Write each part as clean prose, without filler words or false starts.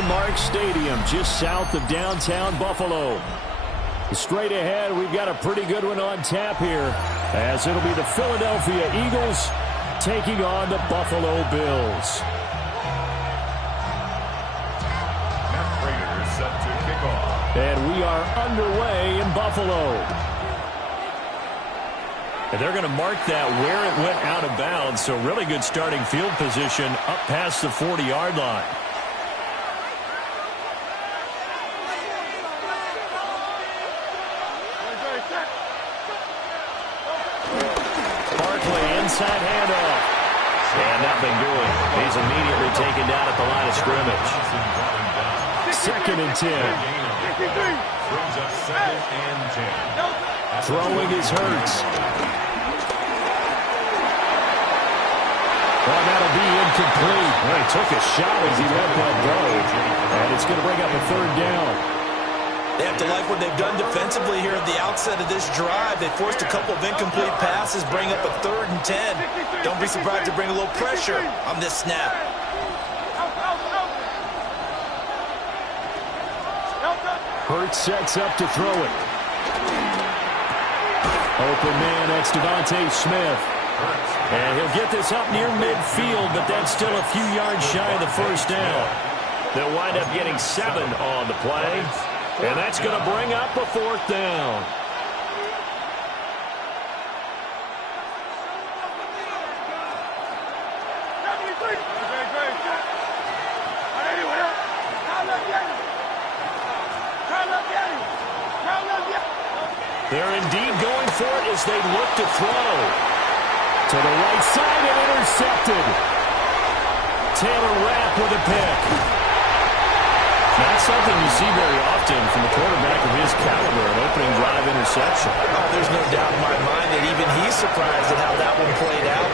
Highmark Stadium, just south of downtown Buffalo. Straight ahead, we've got a pretty good one on tap here, as it'll be the Philadelphia Eagles taking on the Buffalo Bills. Set to kick off. And we are underway in Buffalo. And they're going to mark that where it went out of bounds, so really good starting field position up past the 40-yard line. Inside handoff. And nothing doing. He's immediately taken down at the line of scrimmage. 2nd and 10. Brings up 2nd and 10. Throwing is Hurts. Well, that'll be incomplete. Well, he took a shot as he let that go. And it's going to bring up a 3rd down. They have to like what they've done defensively here at the outset of this drive. They forced a couple of incomplete passes, bring up a 3rd and 10. Don't be surprised to bring a little pressure on this snap. Hurts sets up to throw it. Open man, that's Devontae Smith. And he'll get this up near midfield, but that's still a few yards shy of the 1st down. They'll wind up getting 7 on the play. And that's going to bring up a 4th down. They're indeed going for it as they look to throw. To the right side and intercepted. Taylor Rapp with a pick. Not something you see very often from a quarterback of his caliber, an opening drive interception. Oh, there's no doubt in my mind that even he's surprised at how that one played out.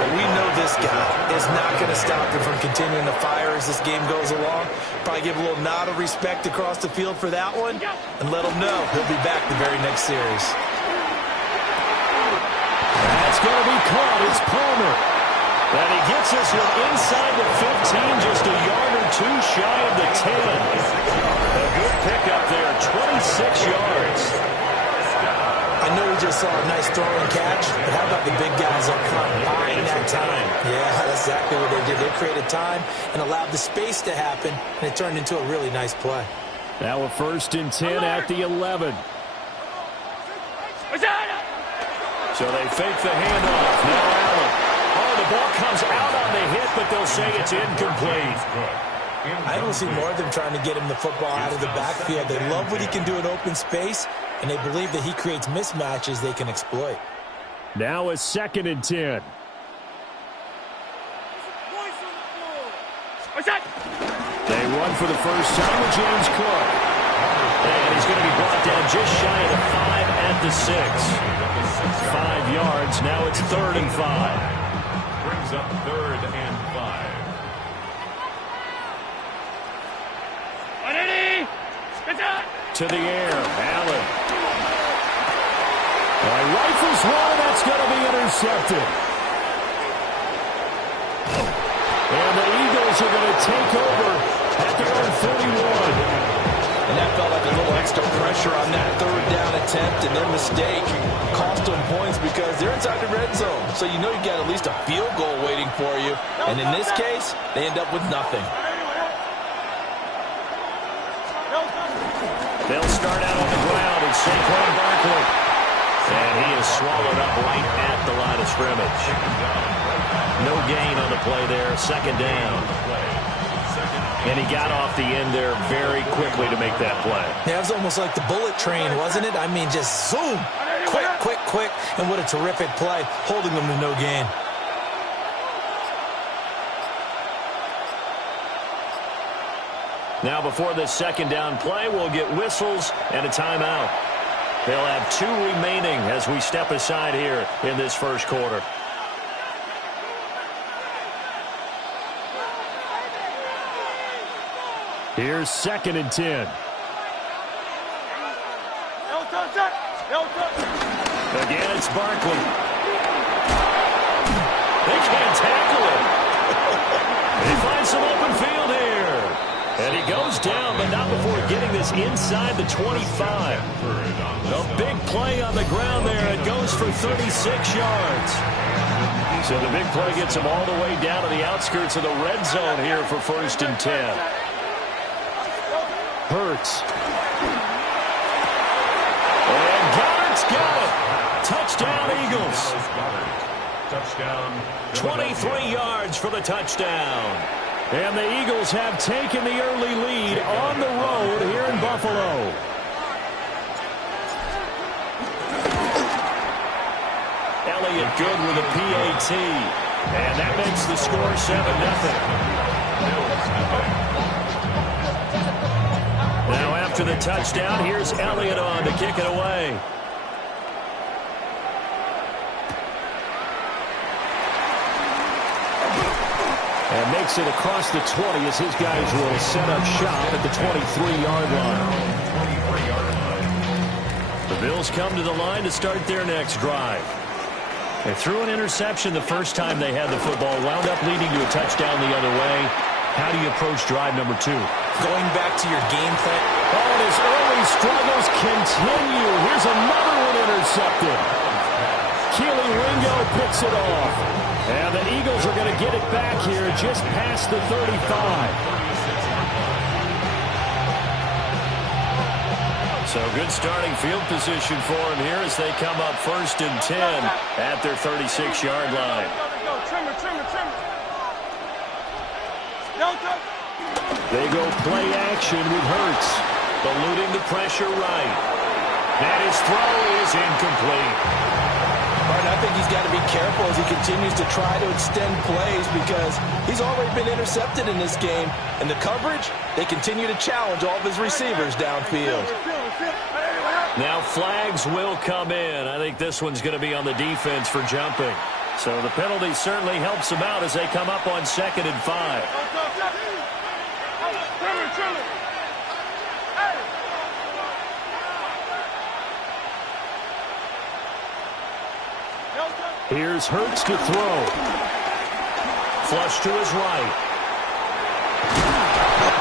But we know this guy is not going to stop him from continuing to fire as this game goes along. Probably give a little nod of respect across the field for that one and let him know he'll be back the very next series. That's going to be caught. It's Palmer. And he gets this one inside the 15, just a yard or 2 shy of the 10. A good pickup there, 26 yards. I know we just saw a nice throwing catch, but how about the big guys up front buying that time? Yeah, that's exactly what they did. They created time and allowed the space to happen, and it turned into a really nice play. Now a 1st and 10 at the 11. So they fake the handoff. Now Allen. Oh, the ball comes out on the hit, but they'll say it's incomplete. I don't see more of them trying to get him the football out of the backfield. They love what he can do in open space, and they believe that he creates mismatches they can exploit. Now a 2nd and 10. They run for the first time with James Cook. And he's going to be brought down just shy of the 5 at the 6. 5 yards. Now it's 3rd and 5. Brings up 3rd and 5. To the air, Allen. Rifles one, that's going to be intercepted. And the Eagles are going to take over at their own 31. And that felt like a little extra pressure on that 3rd down attempt, and their mistake cost them points because they're inside the red zone. So you know you got at least a field goal waiting for you. And in this case, they end up with nothing. They'll start out on the ground, and Saquon Barkley. And he is swallowed up right at the line of scrimmage. No gain on the play there, 2nd down. And he got off the end there very quickly to make that play. Yeah, it was almost like the bullet train, wasn't it? I mean, just zoom. Quick, quick, quick. And what a terrific play, holding them to no gain. Now before this 2nd down play, we'll get whistles and a timeout. They'll have 2 remaining as we step aside here in this 1st quarter. Here's 2nd and 10. Again, it's Barkley. They can't tackle him. They find some open field here. And he goes down, but not before getting this inside the 25. A big play on the ground there. It goes for 36 yards. So the big play gets him all the way down to the outskirts of the red zone here for 1st and 10. Hurts. And Goddard's got it. Touchdown, Eagles. Touchdown. 23 yards for the touchdown. And the Eagles have taken the early lead on the road here in Buffalo. Elliott good with a PAT. And that makes the score 7-0. Now after the touchdown, here's Elliott on to kick it away. And makes it across the 20 as his guys will set up shop at the 23-yard line. The Bills come to the line to start their next drive. They threw an interception the first time they had the football, wound up leading to a touchdown the other way. How do you approach drive number 2? Going back to your game plan. Oh, and his early struggles continue. Here's another one intercepted. Keely Ringo picks it off. And the Eagles are going to get it back here just past the 35. So good starting field position for him here as they come up 1st and 10 at their 36-yard line. They go play action with Hurts, eluding the pressure right. And his throw is incomplete. I think he's got to be careful as he continues to try to extend plays because he's already been intercepted in this game. And the coverage, they continue to challenge all of his receivers downfield. Now flags will come in. I think this one's going to be on the defense for jumping. So the penalty certainly helps them out as they come up on 2nd and 5. Here's Hurts to throw. Flush to his right.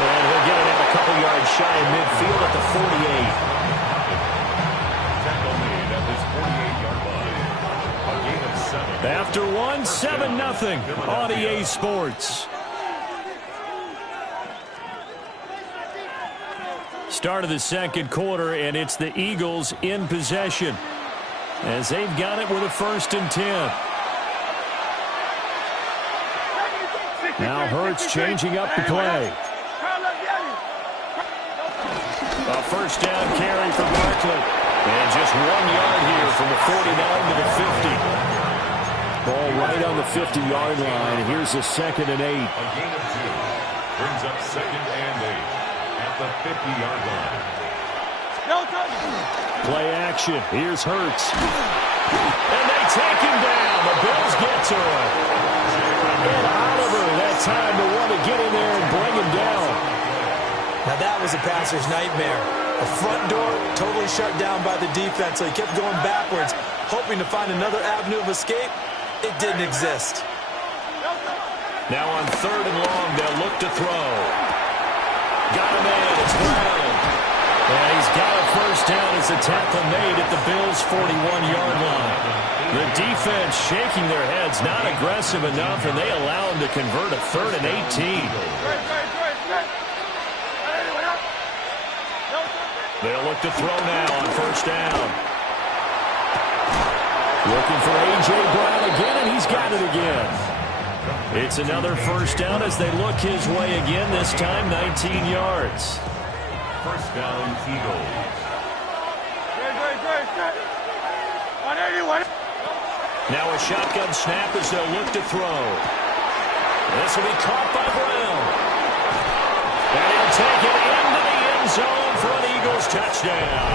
And he'll get it out a couple yards shy of midfield at the 48. Tackle made at his 48-yard line. A gain of 7. After one, 7-0 on EA Sports. Start of the second quarter, and it's the Eagles in possession, as they've got it with a 1st and 10. Now Hurts changing up the play. A 1st down carry for Barkley. And just 1 yard here from the 49 to the 50. Ball right on the 50-yard line. And here's a 2nd and 8. A gain of 2. Brings up 2nd and 8 at the 50-yard line. Play action. Here's Hurts. And they take him down. The Bills get to him. And Oliver, that time to want to get in there and bring him down. Now that was a passer's nightmare. A front door totally shut down by the defense, so he kept going backwards, hoping to find another avenue of escape. It didn't exist. Now on 3rd and long, they'll look to throw. Got him in. It's Brown. And he's got a 1st down as the tackle made at the Bills' 41-yard line. The defense shaking their heads, not aggressive enough, and they allow him to convert a 3rd and 18. They'll look to throw now on 1st down. Looking for A.J. Brown again, and he's got it again. It's another 1st down as they look his way again, this time 19 yards. 1st down, Eagles. Now a shotgun snap as they'll look to throw. This will be caught by Brown. And he'll take it into the end zone for an Eagles touchdown.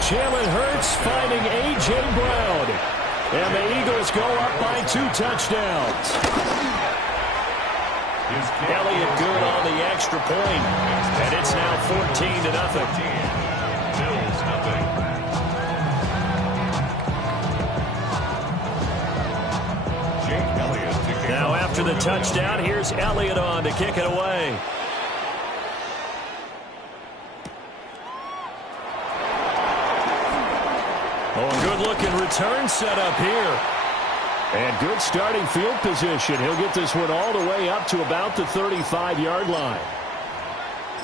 Jalen Hurts finding A.J. Brown. And the Eagles go up by 2 touchdowns. Elliott good on the extra point. And it's now 14-0. Bills nothing. Now after the touchdown, here's Elliott on to kick it away. Good-looking return set up here. And good starting field position. He'll get this one all the way up to about the 35-yard line.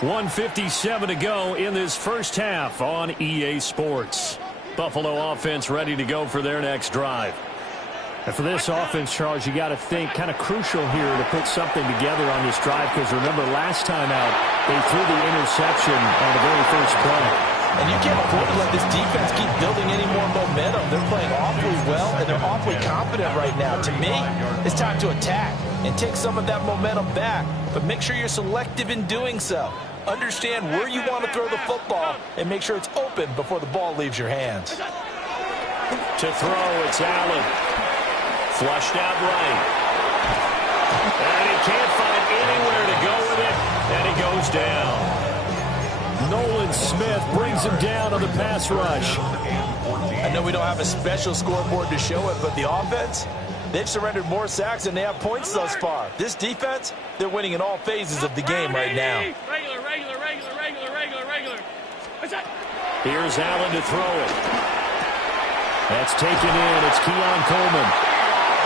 1:57 to go in this first half on EA Sports. Buffalo offense ready to go for their next drive. And for this offense, Charles, you got to think kind of crucial here to put something together on this drive, because remember last time out they threw the interception on the very first play. And you can't afford to let this defense keep building any more momentum. They're playing awfully well, and they're awfully confident right now. To me, it's time to attack and take some of that momentum back. But make sure you're selective in doing so. Understand where you want to throw the football and make sure it's open before the ball leaves your hands. To throw, it's Allen. Flushed out right. And he can't find anywhere to go with it, and he goes down. Nolan Smith brings him down on the pass rush. I know we don't have a special scoreboard to show it, but the offense, they've surrendered more sacks than they have points thus far. This defense, they're winning in all phases of the game right now. Regular. What's that? Here's Allen to throw it. That's taken in. It's Keon Coleman.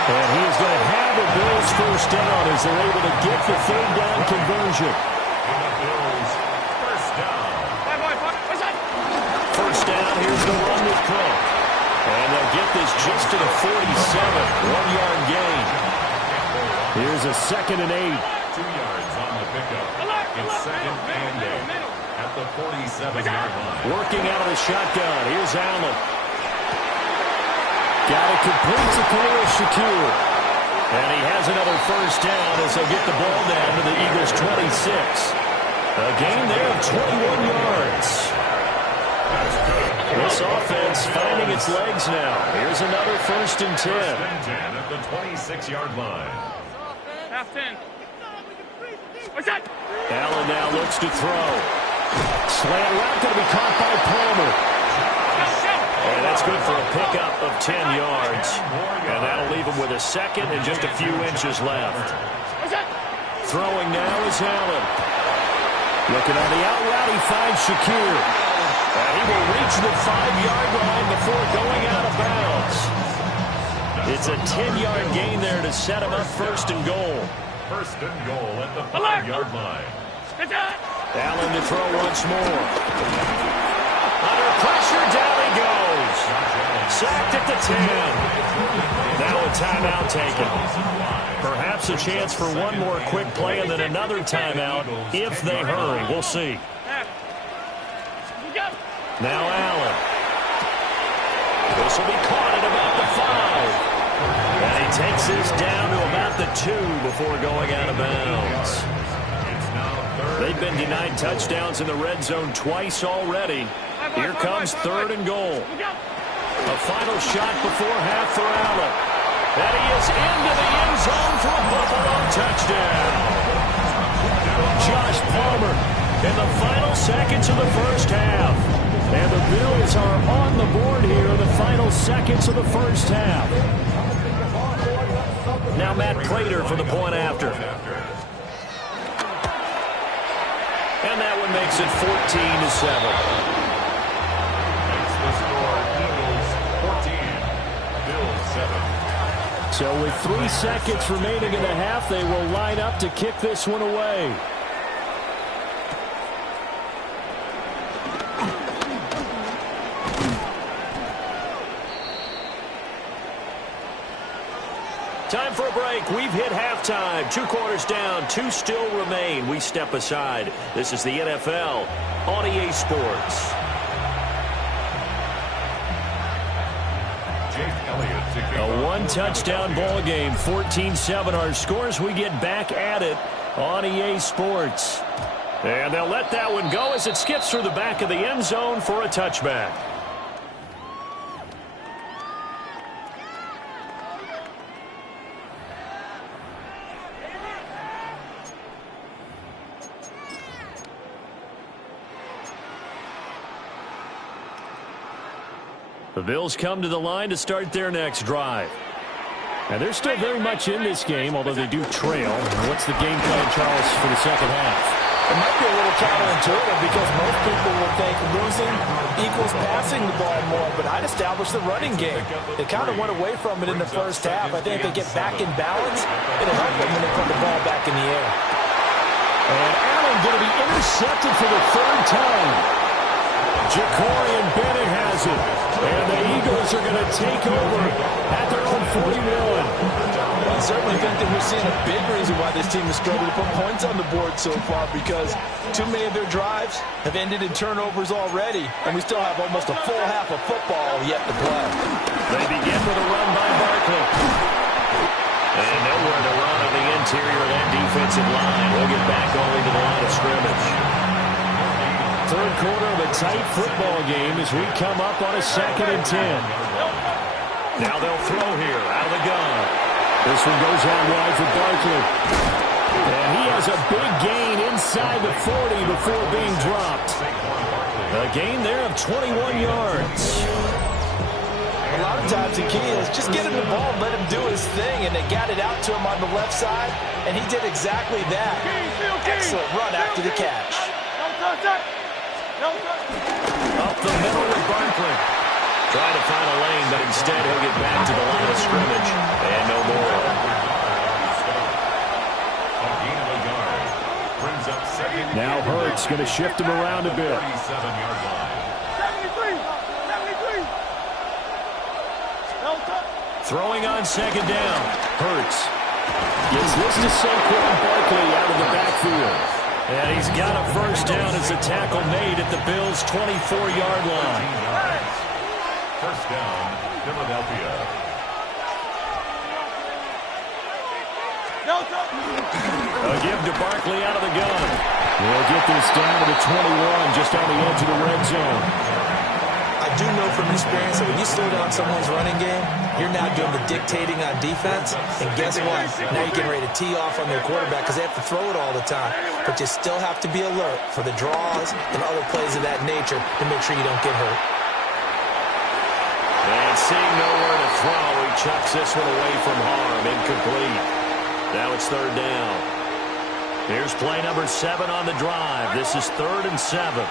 And he is going to have the Bills first down as they're able to get the third down conversion. First down, here's the run with Cook. And they'll get this just to the 47, 1-yard gain. Here's a 2nd and 8. 2 yards on the pickup. It's 2nd and 8 at the 47-yard line. Working out of the shotgun, here's Allen. Got it complete to Khalil Shakir. And he has another first down as they'll get the ball down to the Eagles' 26. A gain there of 21 yards. This offense finding its legs now. Here's another 1st and 10. 1st and 10 at the 26-yard line. Half 10. What's that? Allen now looks to throw. Slant route going to be caught by Palmer. And that's good for a pickup of 10 yards. And that'll leave him with a 2nd and just a few inches left. Throwing now is Allen. Looking on the out route, he finds Shakir. And he will reach the 5-yard line before going out of bounds. It's a 10-yard gain there to set him up 1st and goal. 1st and goal at the 5-yard line. Allen to throw once more. Under pressure, down he goes. Sacked at the 10. Now a timeout taken. Perhaps a chance for one more quick play and then another timeout if they hurry. We'll see. Now Allen. This will be caught at about the 5. And he takes this down to about the 2 before going out of bounds. They've been denied touchdowns in the red zone twice already. Here comes 3rd and goal. A final shot before half for Allen. And he is into the end zone for a Buffalo touchdown. Josh Palmer in the final seconds of the first half. And the Bills are on the board here in the final seconds of the first half. Now Matt Prater for the point after. And that one makes it 14-7. Makes the score Eagles 14, Bills 7. So with 3 seconds remaining in the half, they will line up to kick this one away. Time for a break. We've hit halftime. 2 quarters down. 2 still remain. We step aside. This is the NFL on EA Sports. A 1-touchdown ball game. 14-7 our scores. We get back at it on EA Sports. And they'll let that one go as it skips through the back of the end zone for a touchback. The Bills come to the line to start their next drive. And they're still very much in this game, although they do trail. What's the game plan, Charles, for the second half? It might be a little counterintuitive because most people will think losing equals passing the ball more, but I'd establish the running game. They kind of went away from it in the first half. I think if they get back in balance, it'll help them when they put the ball back in the air. And Allen going to be intercepted for the third time. Ja'Cory Bennett has it. And the Eagles are going to take over at their own 41. I certainly think that we're seeing a big reason why this team has struggled to put points on the board so far, because too many of their drives have ended in turnovers already, and we still have almost a full half of football yet to play. They begin with a run by Barkley. And nowhere to run on the interior of that defensive line. We'll get back only to the line of scrimmage. Third quarter of a tight football game as we come up on a 2nd and 10. Now they'll throw here out of the gun. This one goes out wide for Barkley. And he has a big gain inside the 40 before being dropped. A gain there of 21 yards. A lot of times the key is just get him the ball, let him do his thing, and they got it out to him on the left side, and he did exactly that. Excellent run after the catch. Up the middle with Barkley. Trying to find a lane, but instead he'll get back to the line of scrimmage. And no more. Now Hurts going to shift him around a bit. 73. Throwing on 2nd down. Hurts gives this to Saquon Barkley out of the backfield. And he's got a first down as the tackle made at the Bills' 24-yard line. First down, Philadelphia. A give to Barkley out of the gun. We'll get this down to the 21, just on the edge of the red zone. I do know from experience that when you slow down someone's running game, you're now doing the dictating on defense. And guess what? Now you're getting ready to tee off on their quarterback because they have to throw it all the time. But you still have to be alert for the draws and other plays of that nature to make sure you don't get hurt. And seeing nowhere to throw, he chucks this one away from harm. Incomplete. Now it's 3rd down. Here's play number 7 on the drive. This is 3rd and 7.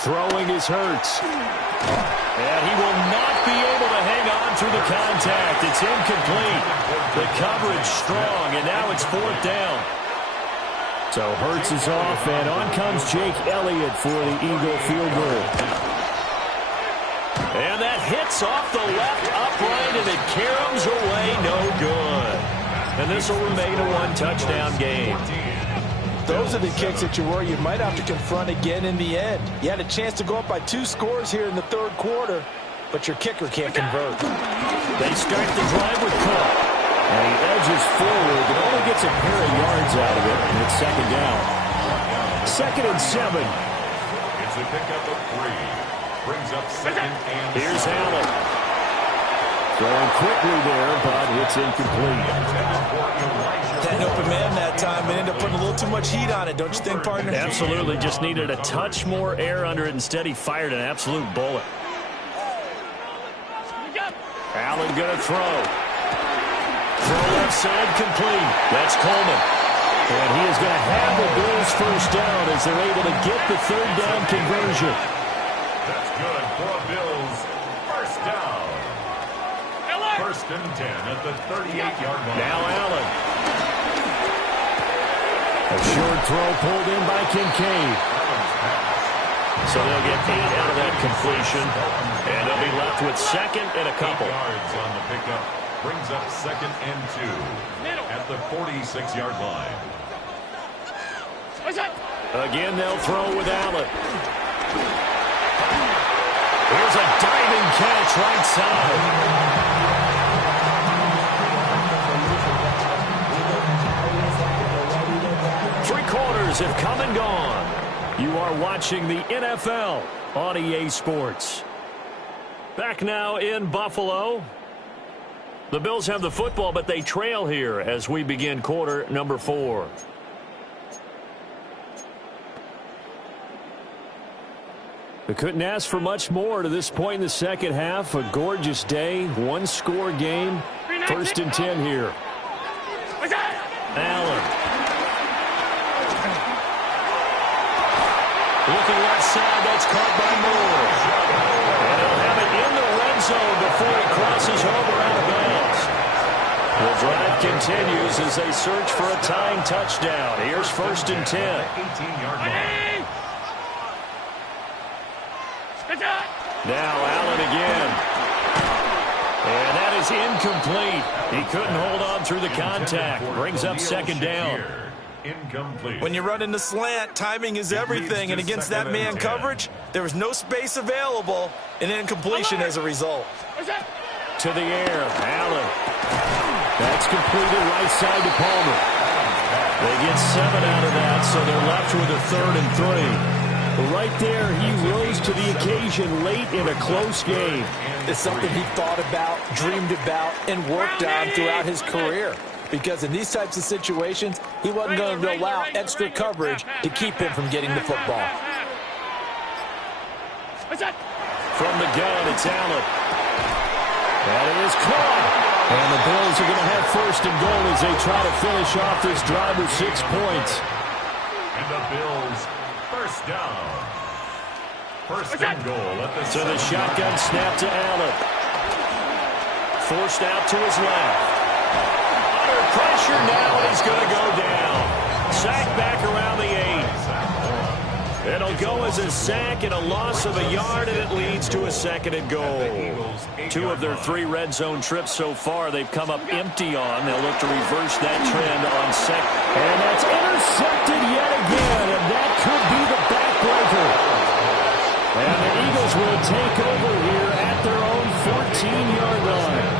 Throwing is Hurts. And he will not be able to hang on through the contact. It's incomplete. The coverage strong, and now it's 4th down. So Hurts is off, and on comes Jake Elliott for the Eagle field goal. And that hits off the left upright, and it caroms away, no good. And this will remain a 1-touchdown game. Those are the kicks that you worry you might have to confront again in the end. You had a chance to go up by 2 scores here in the 3rd quarter, but your kicker can't convert. They start the drive with Cook. And he edges forward, but only gets a pair of yards out of it, and it's 2nd down. 2nd and 7. It's a pickup of 3. Brings up 2nd and 7. Here's Allen. Throwing quickly there, but it's incomplete. That open man that time, they ended up putting a little too much heat on it, don't you think, partner? Absolutely. Just needed a touch more air under it. Instead, he fired an absolute bullet. Allen going to throw. Throw left side complete. That's Coleman. And he is going to have the Bills first down as they're able to get the 3rd down conversion. That's good for a Bills first down. 1st and 10 at the 38-yard line. Now Allen. A short throw pulled in by Kincaid. So they'll get 8 out of that completion. And they'll be left with 2nd and a couple. 8 yards on the pickup. Brings up 2nd and 2 at the 46-yard line. Again, they'll throw with Allen. Here's a diving catch right side. Three-quarters have come and gone. You are watching the NFL on EA Sports. Back now in Buffalo. The Bills have the football, but they trail here as we begin quarter number 4. They couldn't ask for much more to this point in the second half. A gorgeous day, 1-score game. First and 10 here. Allen. Looking left side, that's caught by Moore. And he'll have it in the red zone before he crosses over out of bounds. The drive continues as they search for a tying touchdown. Here's first and 10. 18-yard line. Now Allen again. And that is incomplete. He couldn't hold on through the contact. Brings up second down. Incomplete. When you run in the slant, timing is everything, and against that man coverage, there was no space available, and incompletion as a result. To the air, Allen. That's completed right side to Palmer. They get 7 out of that, so they're left with a 3rd and 3. Right there, he rose to the occasion late in a close game. It's something he thought about, dreamed about, and worked on throughout his career. Because in these types of situations, he wasn't going to allow extra coverage to keep him from getting the football. From the gun, it's Allen. That is caught. And the Bills are going to have first and goal as they try to finish off this drive with 6 points. And the Bills, first down. First and goal at the So the shotgun snap to Allen. Forced out to his left. Under pressure now, and he's going to go down. Sack back around the 8. It'll go as a sack and a loss of a yard, and it leads to a second and goal. 2 of their 3 red zone trips so far, they've come up empty on. They'll look to reverse that trend on second. And that's intercepted yet again, and that could be the backbreaker. And the Eagles will take over here at their own 14-yard line.